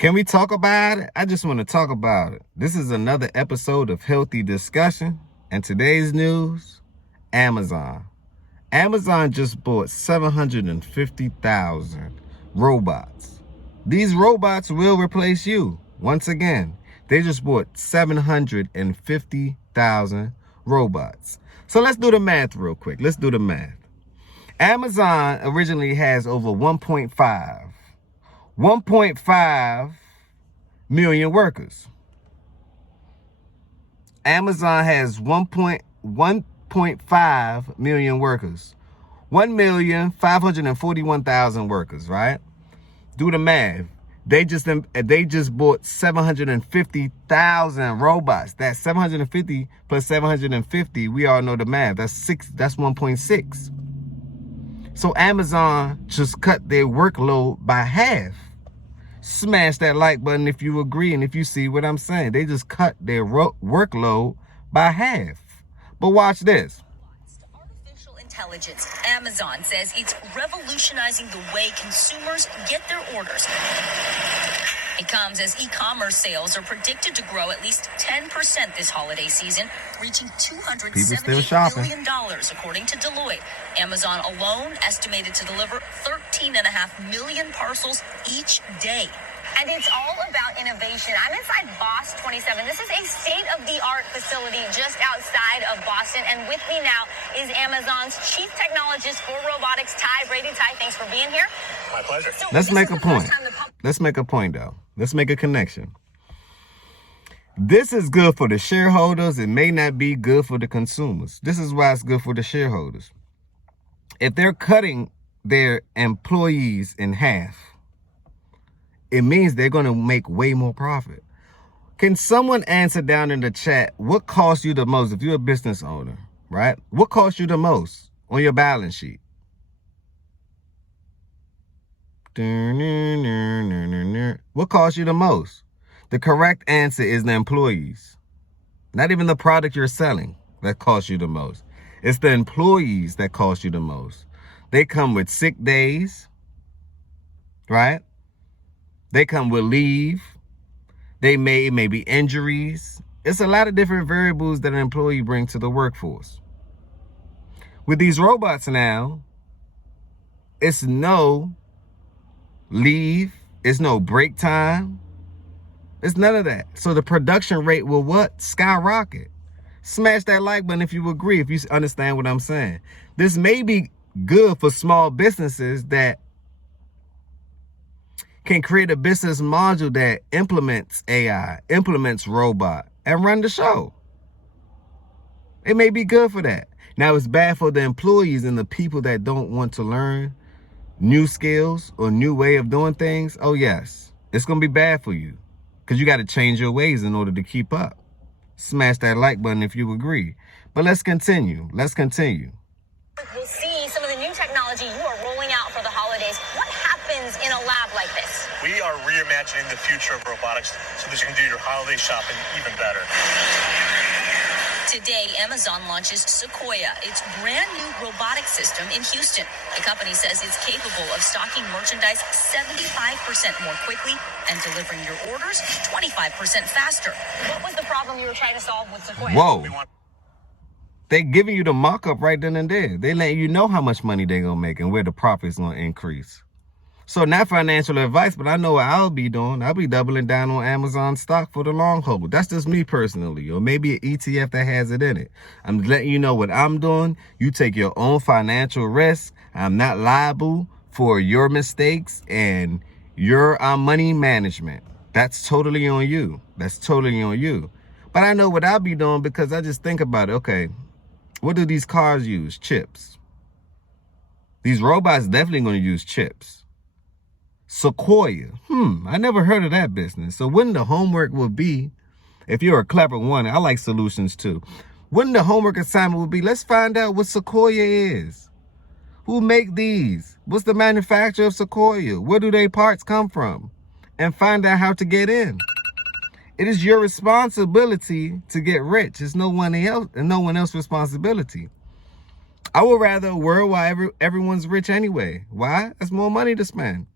Can we talk about it? I just want to talk about it. This is another episode of Healthy Discussion. And today's news, Amazon. Amazon just bought 750,000 robots. These robots will replace you. Once again, they just bought 750,000 robots. So let's do the math real quick. Let's do the math. Amazon originally has over 1.5 million workers. Amazon has 1.5 million workers. 1,541,000 workers, right? Do the math. They just bought 750,000 robots. That's 750 plus 750. We all know the math. That's 1.6. So Amazon just cut their workload by half. Smash that like button if you agree and if you see what I'm saying. They just cut their workload by half. But watch this. Artificial intelligence. Amazon says it's revolutionizing the way consumers get their orders. It comes as e-commerce sales are predicted to grow at least 10% this holiday season, reaching $270 billion, according to Deloitte. Amazon alone estimated to deliver 13.5 million parcels each day. And it's all about innovation. I'm inside Boss 27. This is a state-of-the-art facility just outside of Boston. And with me now is Amazon's Chief Technologist for Robotics, Ty Brady. Ty, thanks for being here. My pleasure. So Let's make a point. Let's make a point, though. Let's make a connection. This is good for the shareholders. It may not be good for the consumers. This is why it's good for the shareholders. If they're cutting their employees in half, it means they're going to make way more profit. Can someone answer down in the chat, what costs you the most if you're a business owner, right? What costs you the most on your balance sheet? What costs you the most? The correct answer is the employees. Not even the product you're selling that costs you the most. It's the employees that cost you the most. They come with sick days, right? They come with leave. It may be injuries. It's a lot of different variables that an employee brings to the workforce. With these robots now, it's no leave. It's no break time. It's none of that. So the production rate will what? Skyrocket. Smash that like button if you agree, if you understand what I'm saying. This may be good for small businesses that can create a business module that implements AI, implements robot, and run the show. It may be good for that. Now, it's bad for the employees and the people that don't want to learn new skills or new way of doing things. Oh, yes. It's going to be bad for you because you got to change your ways in order to keep up. Smash that like button if you agree. But let's continue. Let's continue. We'll see some of the new technology you are rolling out for the holidays. What happens in a lab like this? We are reimagining the future of robotics so that you can do your holiday shopping even better. Today, Amazon launches Sequoia, its brand new robotic system in Houston. The company says it's capable of stocking merchandise 75% more quickly and delivering your orders 25% faster. What was the problem you were trying to solve with Sequoia? Whoa. They giving you the mock-up right then and there. They letting you know how much money they're going to make and where the profit's going to increase. So not financial advice, but I know what I'll be doing. I'll be doubling down on Amazon stock for the long haul. That's just me personally, or maybe an ETF that has it in it. I'm letting you know what I'm doing. You take your own financial risk. I'm not liable for your mistakes and your money management. That's totally on you. That's totally on you. But I know what I'll be doing because I just think about it. Okay, what do these cars use? Chips. These robots definitely going to use chips. Sequoia. I never heard of that business. So wouldn't the homework would be, if you're a clever one, I like solutions too. Wouldn't the homework assignment would be, let's find out what Sequoia is. Who make these? What's the manufacturer of Sequoia? Where do their parts come from? And find out how to get in. It is your responsibility to get rich. It's no one else's responsibility. I would rather a world where everyone's rich anyway. Why? That's more money to spend.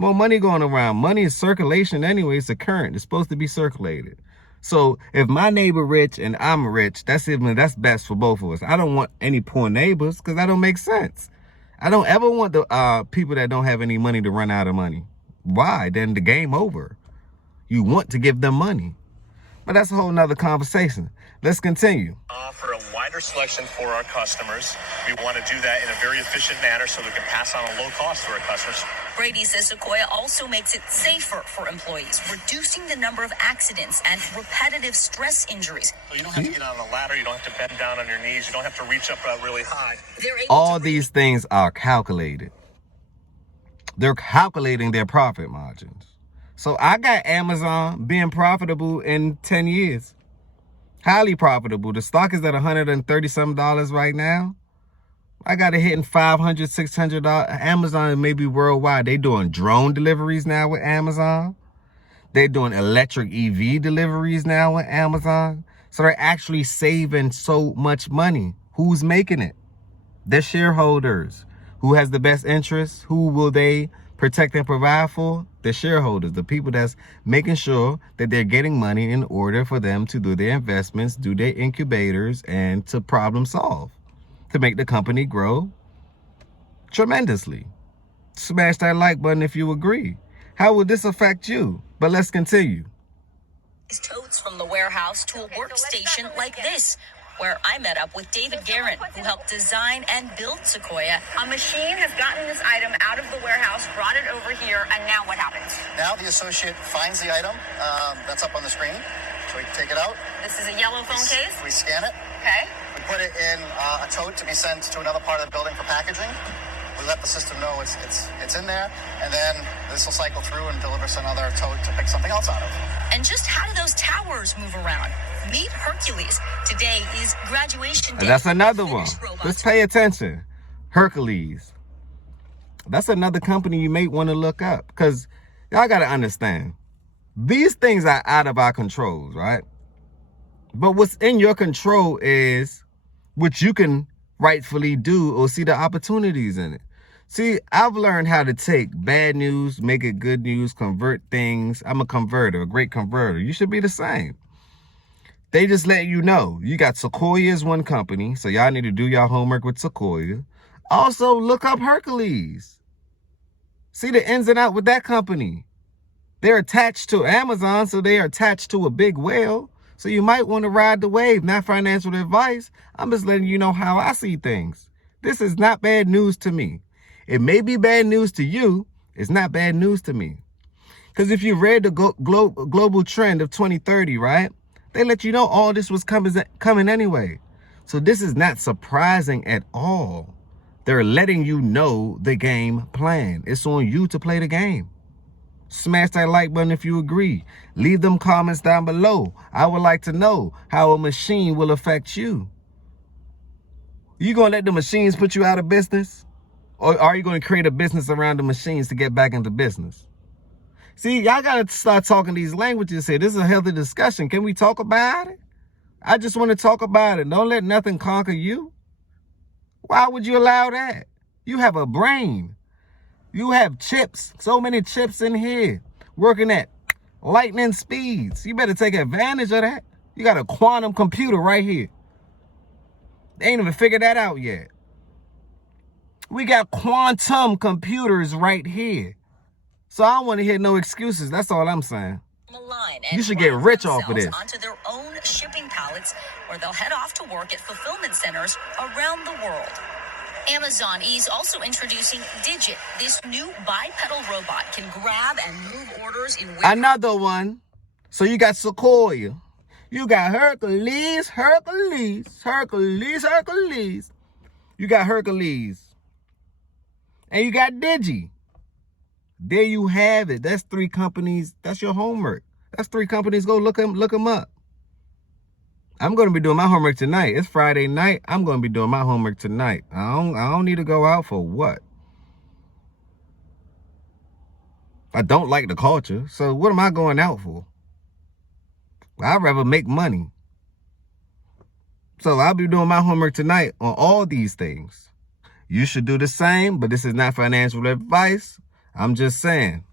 More money going around. Money is circulation anyway. It's a current. It's supposed to be circulated. So if my neighbor rich and I'm rich, that's best for both of us. I don't want any poor neighbors because that don't make sense. I don't ever want the people that don't have any money to run out of money. Why? Then the game over. You want to give them money. But that's a whole nother conversation. Let's continue. Offer a wider selection for our customers. We want to do that in a very efficient manner so we can pass on a low cost to our customers. Brady says Sequoia also makes it safer for employees, reducing the number of accidents and repetitive stress injuries. So you don't have to get on a ladder. You don't have to bend down on your knees. You don't have to reach up really high. All these things are calculated. They're calculating their profit margins. So I got Amazon being profitable in 10 years. Highly profitable. The stock is at $130 right now. I got it hitting $500, $600. Amazon may be worldwide. They doing drone deliveries now with Amazon. They're doing electric EV deliveries now with Amazon. So they're actually saving so much money. Who's making it? Their shareholders. Who has the best interest? Who will they protect and provide for? The shareholders, the people that's making sure that they're getting money in order for them to do their investments, do their incubators, and to problem solve, to make the company grow tremendously. Smash that like button if you agree. How will this affect you? But let's continue. Totes from the warehouse to a workstation like this, where I met up with David Guerin, who helped design and build Sequoia. A machine has gotten this item out of the warehouse, brought it over here, and now what happens? Now the associate finds the item that's up on the screen, so we can take it out. This is a yellow phone case? We scan it. Okay. We put it in a tote to be sent to another part of the building for packaging. We let the system know it's in there, and then this will cycle through and deliver us another tote to pick something else out of. And just how do those towers move around? Meet Hercules. Today is graduation day. And that's another one. Just pay attention. Hercules. That's another company you may want to look up, because y'all got to understand, these things are out of our controls, right? But what's in your control is what you can rightfully do or see the opportunities in it. See, I've learned how to take bad news, make it good news, convert things. I'm a converter, a great converter. You should be the same. They just let you know. You got Sequoia as one company, so y'all need to do your homework with Sequoia. Also, look up Hercules. See the ins and outs with that company. They're attached to Amazon, so they are attached to a big whale. So you might want to ride the wave. Not financial advice. I'm just letting you know how I see things. This is not bad news to me. It may be bad news to you. It's not bad news to me. Because if you read the global trend of 2030, right? They let you know all this was coming anyway. So this is not surprising at all. They're letting you know the game plan. It's on you to play the game. Smash that like button if you agree. Leave them comments down below. I would like to know how a machine will affect you. You gonna let the machines put you out of business? Or are you going to create a business around the machines to get back into business? See, y'all got to start talking these languages here. This is a healthy discussion. Can we talk about it? I just want to talk about it. Don't let nothing conquer you. Why would you allow that? You have a brain. You have chips. So many chips in here working at lightning speeds. You better take advantage of that. You got a quantum computer right here. They ain't even figured that out yet. We got quantum computers right here. So I don't want to hear no excuses. That's all I'm saying. You should get rich off of this. Onto their own shipping pallets, where they'll head off to work at fulfillment centers around the world. Amazon is also introducing Digit. This new bipedal robot can grab and move orders in another one. So you got Sequoia. You got Hercules. You got Hercules. And you got Digi. There you have it. That's 3 companies. That's your homework. That's 3 companies. Go look them up. I'm going to be doing my homework tonight. It's Friday night. I'm going to be doing my homework tonight. I don't need to go out for what? I don't like the culture. So what am I going out for? I'd rather make money. So I'll be doing my homework tonight on all these things. You should do the same, but this is not financial advice. I'm just saying.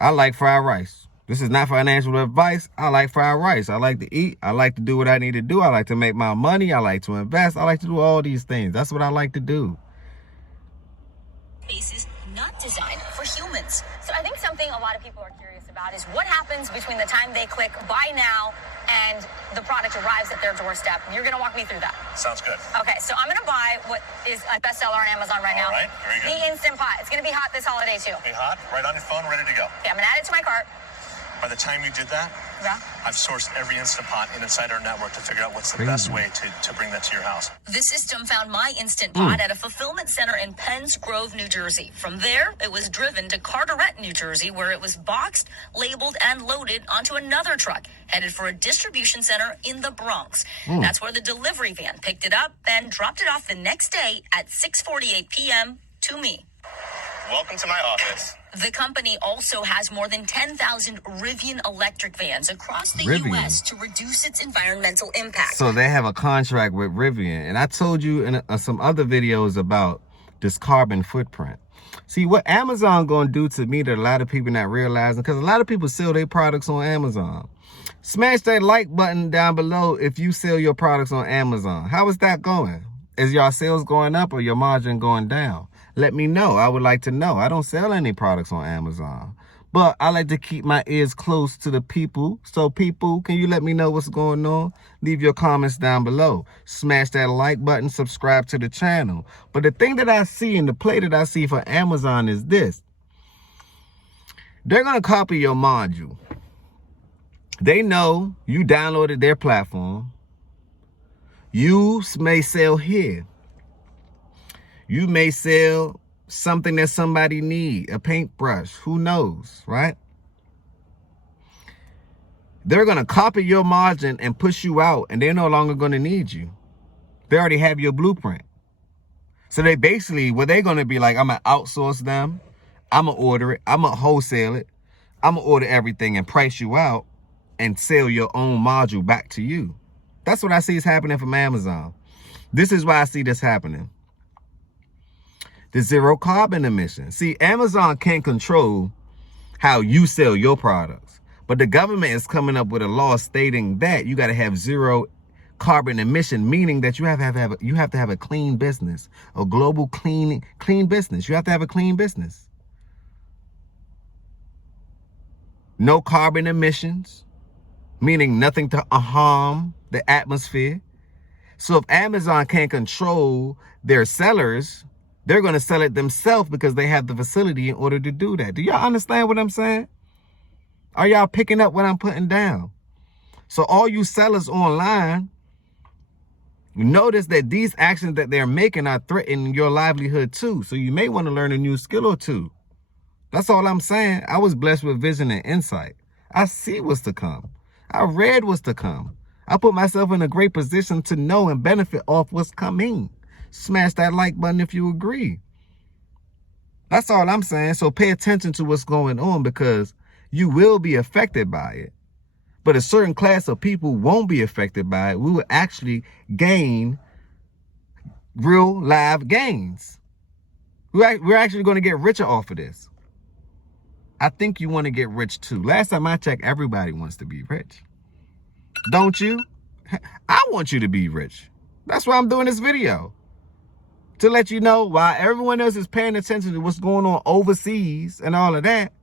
I like fried rice. This is not financial advice. I like fried rice. I like to eat. I like to do what I need to do. I like to make my money. I like to invest. I like to do all these things. That's what I like to do. Space is not designed for humans. So I think something a lot of people are curious about is what happens between the time they click buy now and the product arrives at their doorstep. You're going to walk me through that. Sounds good. Okay, so I'm going to buy what is a bestseller on Amazon right now. All right, very good. The Instant Pot. It's going to be hot this holiday too. Hey, hot, right on your phone, ready to go. Okay, I'm going to add it to my cart. By the time you did that, Yeah. I've sourced every Instant Pot inside our network to figure out what's the best way to bring that to your house. The system found my Instant Pot at a fulfillment center in Penns Grove, New Jersey. From there, it was driven to Carteret, New Jersey, where it was boxed, labeled, and loaded onto another truck, headed for a distribution center in the Bronx. That's where the delivery van picked it up and dropped it off the next day at 6:48 p.m. to me. Welcome to my office. The company also has more than 10,000 Rivian electric vans across the Rivian. U.S. to reduce its environmental impact. So they have a contract with Rivian. And I told you in some other videos about this carbon footprint. See, what Amazon going to do to me that a lot of people not realizing, because a lot of people sell their products on Amazon. Smash that like button down below if you sell your products on Amazon. How is that going? Is your sales going up or your margin going down? Let me know. I would like to know. I don't sell any products on Amazon, but I like to keep my ears close to the people. So people, can you let me know what's going on? Leave your comments down below. Smash that like button, subscribe to the channel. But the thing that I see and the play that I see for Amazon is this. They're going to copy your module. They know you downloaded their platform. You may sell here. You may sell something that somebody needs, a paintbrush, who knows, right? They're going to copy your margin and push you out, and they're no longer going to need you. They already have your blueprint. So they basically, what they're going to be like, I'm going to outsource them. I'm going to order it. I'm going to wholesale it. I'm going to order everything and price you out and sell your own module back to you. That's what I see is happening from Amazon. This is why I see this happening. The zero carbon emission. See, Amazon can't control how you sell your products, but the government is coming up with a law stating that you got to have zero carbon emission, meaning that you have to have a clean business, a global clean business. You have to have a clean business. No carbon emissions, meaning nothing to harm the atmosphere. So if Amazon can't control their sellers, they're going to sell it themselves because they have the facility in order to do that. Do y'all understand what I'm saying? Are y'all picking up what I'm putting down? So all you sellers online, notice that these actions that they're making are threatening your livelihood too. So you may want to learn a new skill or two. That's all I'm saying. I was blessed with vision and insight. I see what's to come. I read what's to come. I put myself in a great position to know and benefit off what's coming. Smash that like button if you agree. That's all I'm saying. So pay attention to what's going on because you will be affected by it. But a certain class of people won't be affected by it. We will actually gain real live gains. We're actually going to get richer off of this. I think you want to get rich too. Last time I checked, everybody wants to be rich. Don't you? I want you to be rich. That's why I'm doing this video. To let you know why everyone else is paying attention to what's going on overseas and all of that.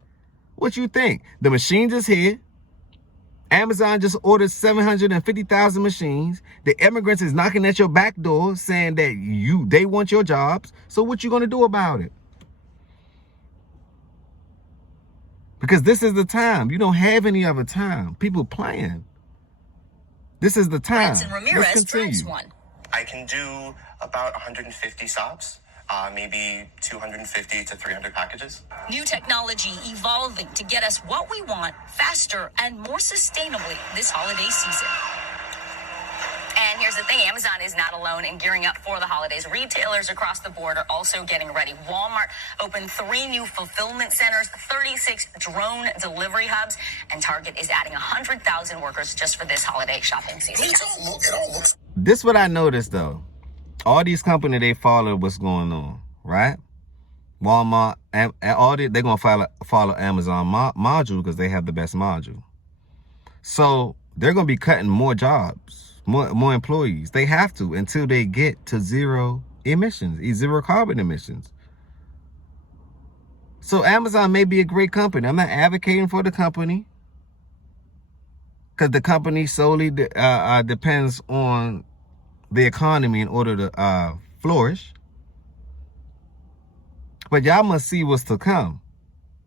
What you think? The machines is here. Amazon just ordered 750,000 machines. The immigrants is knocking at your back door saying that they want your jobs. So what you going to do about it? Because this is the time. You don't have any other time. People playing. This is the time. Branson Ramirez drives one. I can do about 150 stops, maybe 250 to 300 packages. New technology evolving to get us what we want faster and more sustainably this holiday season. And here's the thing, Amazon is not alone in gearing up for the holidays. Retailers across the board are also getting ready. Walmart opened 3 new fulfillment centers, 36 drone delivery hubs, and Target is adding 100,000 workers just for this holiday shopping season. This is what I noticed though. All these companies, they follow what's going on, right? Walmart, and all they're going to follow Amazon module because they have the best module. So they're going to be cutting more jobs, more employees. They have to until they get to zero emissions, zero carbon emissions. So Amazon may be a great company. I'm not advocating for the company because the company solely depends on the economy in order to flourish. But y'all must see what's to come.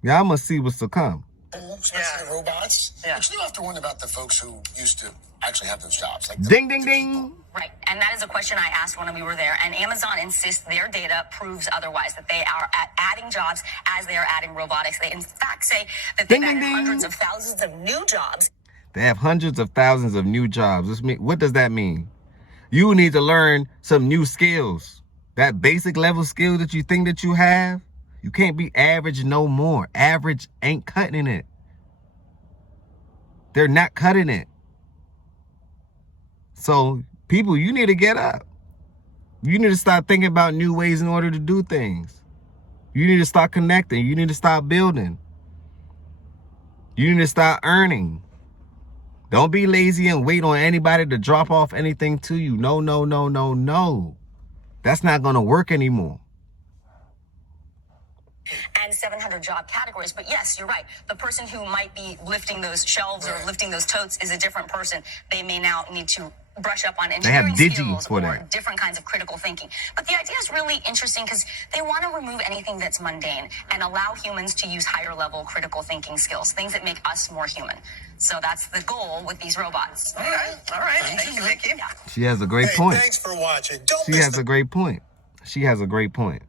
Y'all must see what's to come. Especially the robots. But you do have to wonder about the folks who used to actually have those jobs. Like Ding, ding, ding. Right. And that is a question I asked when we were there. And Amazon insists their data proves otherwise, that they are adding jobs as they are adding robotics. They, in fact, say that they've added hundreds of thousands of new jobs. They have hundreds of thousands of new jobs. What does that mean? You need to learn some new skills. That basic level skill that you think that you have, you can't be average no more. Average ain't cutting it. They're not cutting it. So people, you need to get up. You need to start thinking about new ways in order to do things. You need to start connecting. You need to start building. You need to start earning. Don't be lazy and wait on anybody to drop off anything to you. No, no, no, no, no. That's not going to work anymore. And 700 job categories. But yes, you're right. The person who might be lifting those shelves or lifting those totes is a different person. They may now need to brush up on engineering skills or different kinds of critical thinking. But the idea is really interesting because they want to remove anything that's mundane and allow humans to use higher level critical thinking skills, things that make us more human. So that's the goal with these robots. All right. Thank you, Nikki. Yeah. She has a great point. Thanks for watching. She has a great point. She has a great point.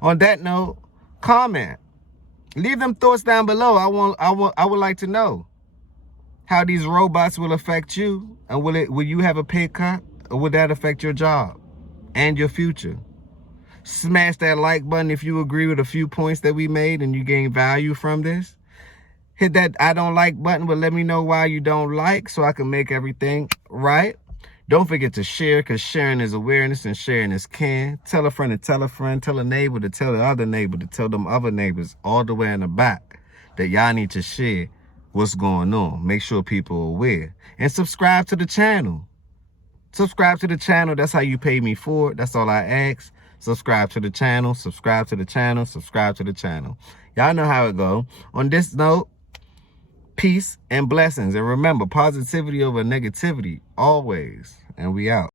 On that note, comment. Leave them thoughts down below. I would like to know how these robots will affect you, and will you have a pay cut, or will that affect your job and your future? Smash that like button if you agree with a few points that we made and you gain value from this. Hit that I don't like button, but let me know why you don't like so I can make everything right. Don't forget to share, because sharing is awareness and sharing is can. Tell a friend to tell a friend. Tell a neighbor to tell the other neighbor to tell them other neighbors all the way in the back that y'all need to share what's going on. Make sure people are aware. And subscribe to the channel. Subscribe to the channel. That's how you pay me for it. That's all I ask. Subscribe to the channel. Subscribe to the channel. Subscribe to the channel. Y'all know how it go. On this note, peace and blessings. And remember, positivity over negativity always. And we out.